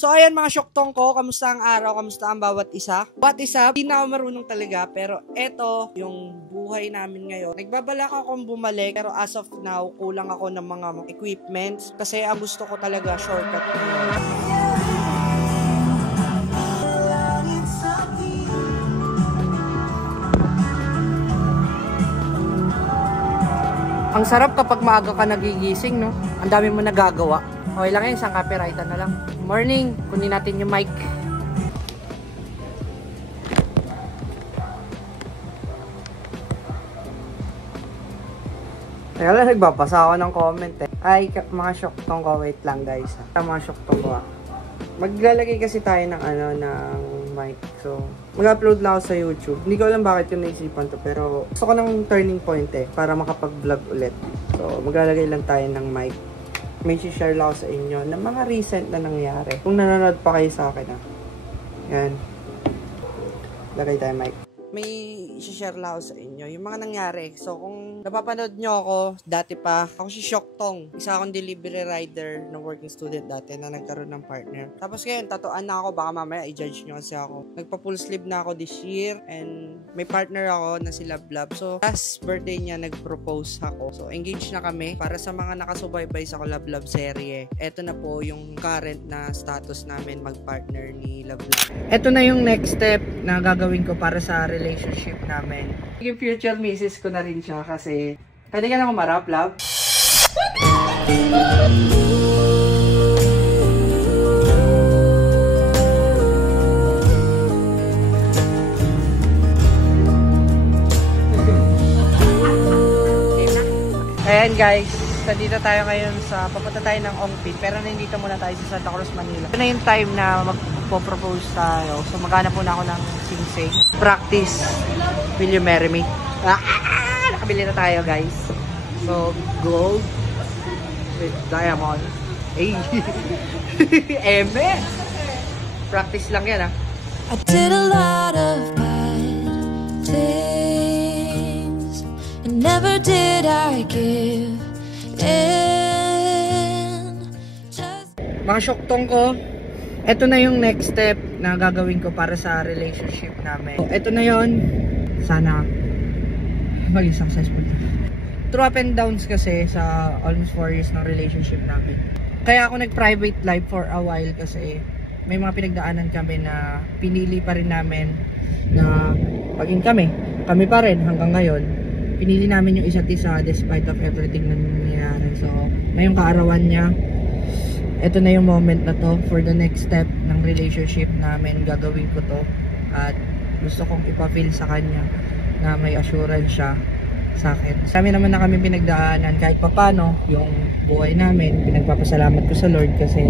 So ayan mga syoktong ko, kamusta ang araw, kamusta ang bawat isa? Bawat isa, hindi na ako marunong talaga, pero eto yung buhay namin ngayon. Nagbabalak akong bumalik, pero as of now, kulang ako ng mga equipments kasi ang gusto ko talaga shortcut ngayon. Ang sarap kapag maaga ka nagigising, no? Ang dami mo nagagawa. Okay lang yun, isang copyrighter na lang. Morning, kunin natin yung mic. Kaya lang nagbabasa ako ng comment eh. Ay, mga syoktong ko, wait lang guys. Mga syoktong ko. Maglalagay kasi tayo ng ng mic. So, mag-upload lang ako sa YouTube. Hindi ko alam bakit yung naisipan to, pero gusto ko ng turning point eh, para makapag-vlog ulit. So, maglalagay lang tayo ng mic. May share lang ako sa inyo ng mga recent na nangyari. Kung nanonood pa kayo sa akin Yan. Lagay tayo mic. May share lang ako sa inyo yung mga nangyari. So, kung napapanood nyo ako, dati pa, ako si Syoktong. Isa akong delivery rider na working student dati na nagkaroon ng partner. Tapos ngayon, tatuan na ako. Baka mamaya i-judge nyo kasi ako. Nagpa-full sleeve na ako this year and may partner ako na si Love Love. So, last birthday niya, nag-propose ako. So, engaged na kami. Para sa mga nakasubaybay sa Love Love serye, eto na po yung current na status namin mag-partner ni Love Love. Eto na yung next step na gagawin ko para sa relationship namin. Yung future misis ko na rin siya kasi pwede ka na kumarap, love? Ayan guys, nandito tayo ngayon papunta tayo ng Ongpin, pero nandito muna tayo sa Santa Cruz, Manila. Ito na yung time na magpo-propose tayo. So maghanap muna ako ng sing-sing. Practice. Will you marry me? Nakabili na tayo guys. So, gold with diamond. Hey! Eme! Practice lang yan I did a lot of bad things and never did I give in. Mga syoktong ko, eto na yung next step na gagawin ko para sa relationship namin. So, eto na yon. Sana maging successful. Through up and downs kasi sa almost 4 years ng relationship namin. Kaya ako nag-private life for a while kasi may mga pinagdaanan kami na pinili pa rin namin na maging kami. Kami pa rin hanggang ngayon. Pinili namin yung isa't isa despite of everything na nangyayari. So, ngayong kaarawan niya, ito na yung moment na to for the next step ng relationship namin. Gagawin ko to at gusto kong ipa-feel sa kanya na may assurance siya sa akin. Kami naman na kami pinagdaanan kahit papano yung buhay namin. Pinagpapasalamat ko sa Lord kasi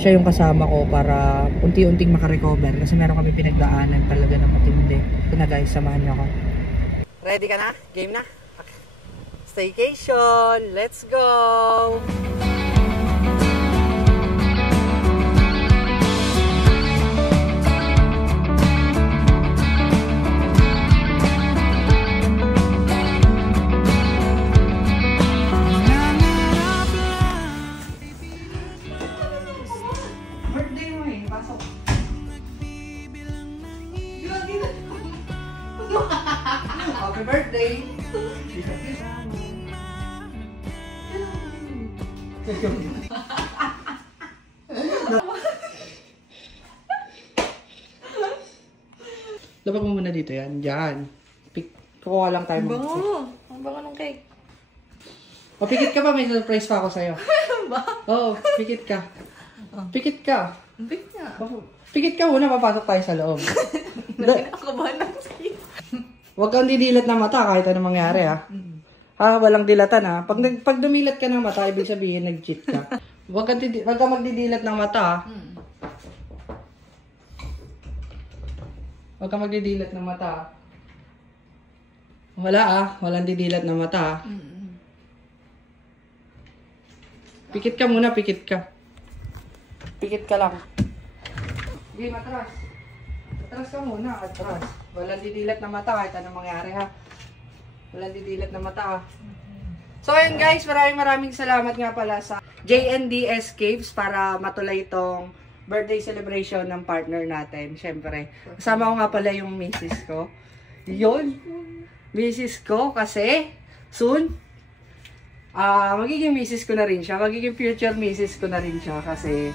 siya yung kasama ko para unti-unting makarecover kasi meron kami pinagdaanan talaga na matindi. Ito na guys, samahan niyo ako. Ready ka na? Game na? Okay. Staycation! Let's go! Happy birthday! Lapag mo muna dito yan. Diyan. Kukuha lang tayo. Ang bango. Ang bango ng cake. O, pikit ka pa. May surprise pa ako sa'yo. Ba? Oo, pikit ka. Pikit ka. Pikit ka. Pikit ka muna. Papasok tayo sa loob. Ako ba ng cake? Huwag kang didilat ng mata kahit anong mangyari walang dilatan Pag dumilat ka ng mata, ibig sabihin nag-cheat ka. Huwag kang magdidilat ng mata Huwag kang magdidilat ng mata Walang didilat ng mata Pikit ka muna, pikit ka. Pikit ka lang. Sige, matras. Atras ka muna, atras. Walang didilat na mata kahit anong mangyari Walang didilat na mata So ayun guys, maraming salamat nga pala sa JND Escapes para matulay itong birthday celebration ng partner natin. Siyempre, kasama ko nga pala yung misis ko. Yun, misis ko kasi soon, magiging misis ko na rin siya. Magiging future misis ko na rin siya kasi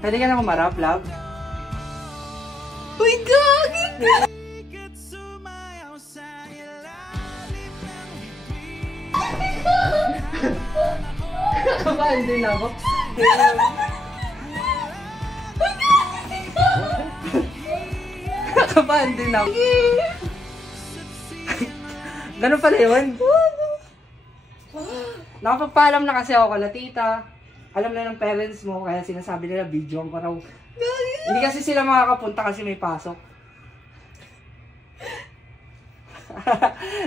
pwede ka na kumarap, love? Uy, gagi ka! Kabahan din ako. Kabahan din ako. Ganun pala yun. Nakapagpaalam na kasi ako kala tita. Alam na ng parents mo, kaya sinasabi nila video ko raw. Hindi kasi sila makakapunta kasi may pasok.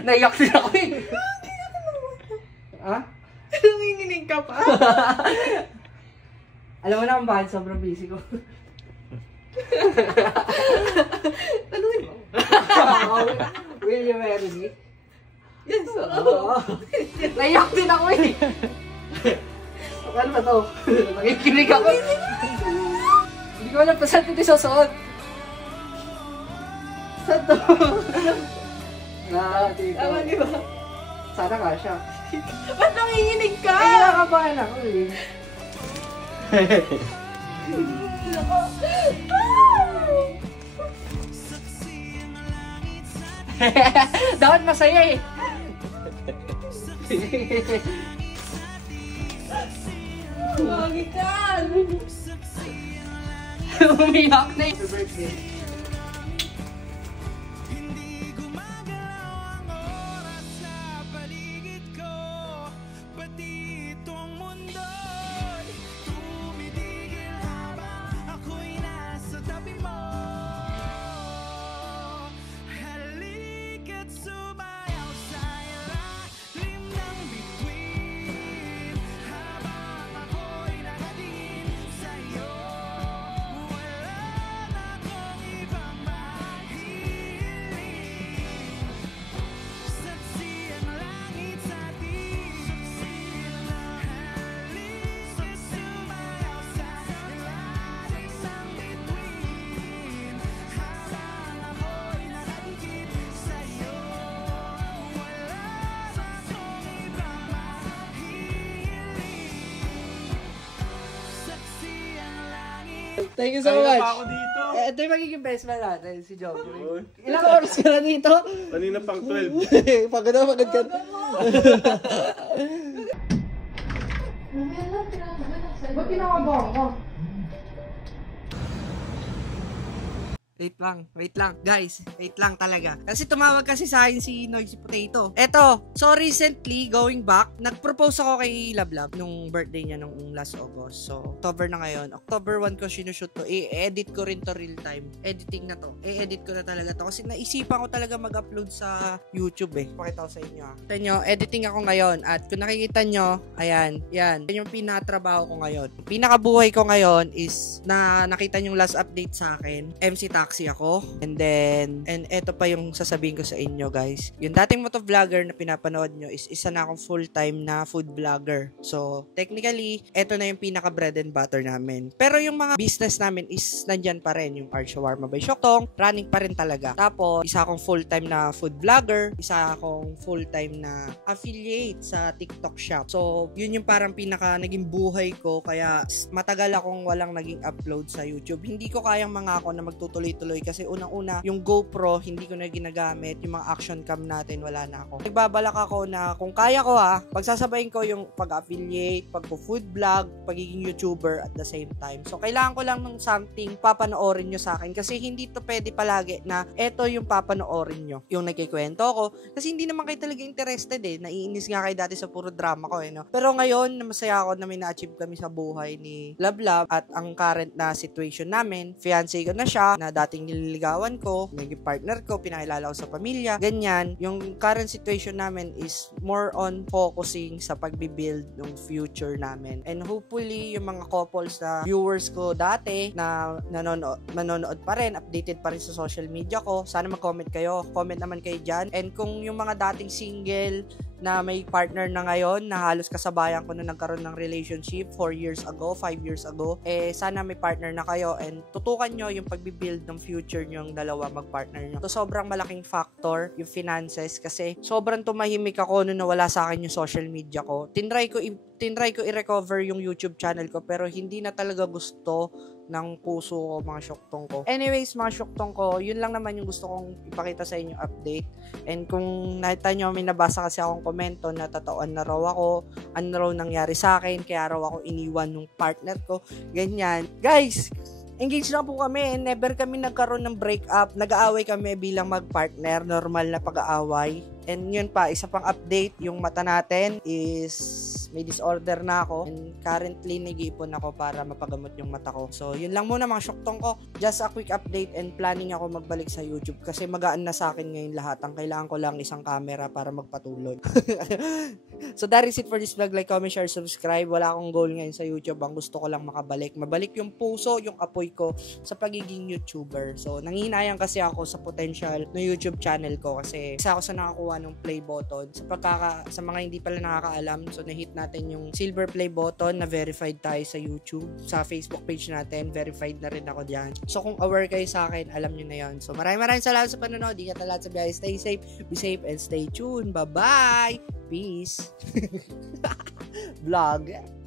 Naiyak din ako eh. Ha? Nanginginig ka pa. Alam mo na kung bakit sobrang busy ko. Tanungin mo. Will you marry me? Yes, Oo. Naiyak din ako eh. Ano ba to? Nakikinig ako. Hindi ko alam pa saan ito susuot. Saan to? Dito. Tama, di ba? Sana ka siya. Ba't nanginginig ka? Ay, nakakabahan ako eh. Dapat masaya eh. Gagi ka! Umiyak na yung birthday. Thank you so much. Pa ako dito. Ito yung magiging best man natin, si Jobber. Ilang oras ka na dito? Kanina pang 12. Pagod na, pagod ka. Ba't kinakabahan ka? Wait lang. Guys, wait lang talaga. Kasi tumawag kasi sa akin si Noisy Potato. Eto, so recently, going back, nag-propose ako kay Lablab nung birthday niya nung last August. So, October na ngayon. October 1 ko sinushoot to. I-edit ko rin to real time. Editing na to. I-edit ko na talaga to. Kasi naisipan ko talaga mag-upload sa YouTube eh. Pakita ko sa inyo ha. Ito nyo, editing ako ngayon. At kung nakikita nyo, ayan, yan. Yan yung pinatrabaho ko ngayon. Pinakabuhay ko ngayon is na nakita nyo last update sa akin. MC Taxi ako. And eto pa yung sasabihin ko sa inyo guys. Yung dating motovlogger na pinapanood nyo is isa na akong full-time na food vlogger. So, technically, eto na yung pinaka bread and butter namin. Pero yung mga business namin is nandyan pa rin. Yung Art Shawarma by Shoktong, running pa rin talaga. Tapos, isa akong full-time na food vlogger, isa akong full-time na affiliate sa TikTok shop. So, yun yung parang pinaka naging buhay ko. Kaya, matagal akong walang naging upload sa YouTube. Hindi ko kayang mangako na magtutuloy-tuloy kasi unang-una, yung GoPro, hindi ko na ginagamit. Yung mga action cam natin, wala na ako. Nagbabalak ako na kung kaya ko pagsasabayin ko yung pag-affiliate, pag-food vlog, pagiging YouTuber at the same time. So, kailangan ko lang ng something papanoorin nyo sa akin kasi hindi to pwede palagi na eto yung papanoorin nyo. Yung nagkikwento ko. Kasi hindi naman kayo talaga interested eh. Naiinis nga kayo dati sa puro drama ko eh. No? Pero ngayon, masaya ako na may na-achieve kami sa buhay ni Lablab at ang current na situation namin, fiancé ko na siya, na dating nililigawan ko, naging partner ko, pinakilala ko sa pamilya, ganyan. Yung current situation namin is more on focusing sa pagbibuild ng future namin. And hopefully, yung mga couples na viewers ko dati na nanonood pa rin, updated pa rin sa social media ko, sana mag-comment kayo. Comment naman kayo dyan. And kung yung mga dating single na may partner na ngayon na halos kasabayan ko na nagkaroon ng relationship 4 years ago, 5 years ago. Sana may partner na kayo and tutukan nyo yung pagbibuild ng future nyo yung dalawa magpartner nyo. So, sobrang malaking factor yung finances kasi sobrang tumahimik ako nung nawala sa akin yung social media ko. Tinry ko i-recover yung YouTube channel ko pero hindi na talaga gusto ng puso ko, mga syoktong ko. Anyways, mga syoktong ko, yun lang naman yung gusto kong ipakita sa inyo update. And kung nakita nyo, may nabasa kasi akong komento na tatoan na raw ako, ano raw nangyari sa akin, kaya raw ako iniwan ng partner ko, ganyan. Guys, engage lang po kami. Never kami nagkaroon ng breakup. Nag-aaway kami bilang magpartner. Normal na pag-aaway. And yun pa, isa pang update, yung mata natin is may disorder na ako. And currently, nag-iipon ako para mapagamot yung mata ko. So, yun lang muna mga syoktong ko. Just a quick update and planning ako magbalik sa YouTube kasi magaan na sa akin ngayon lahat. Ang kailangan ko lang isang camera para magpatulog. So, that is it for this vlog. Like, comment, share, subscribe. Wala akong goal ngayon sa YouTube. Ang gusto ko lang makabalik. Mabalik yung puso, yung apoy ko sa pagiging YouTuber. So, nangihinayang kasi ako sa potential ng YouTube channel ko kasi isa ako sa nakakuha ng play button. Sa mga hindi pala nakakaalam, so na-hit natin yung silver play button na verified tayo sa YouTube. Sa Facebook page natin, verified na rin ako dyan. So, kung aware kayo sa akin, alam nyo na yun. So, maraming salamat sa panonood. Ingat na lahat sa biyahe. Stay safe, be safe, and stay tuned. Bye-bye! Peace! Vlog.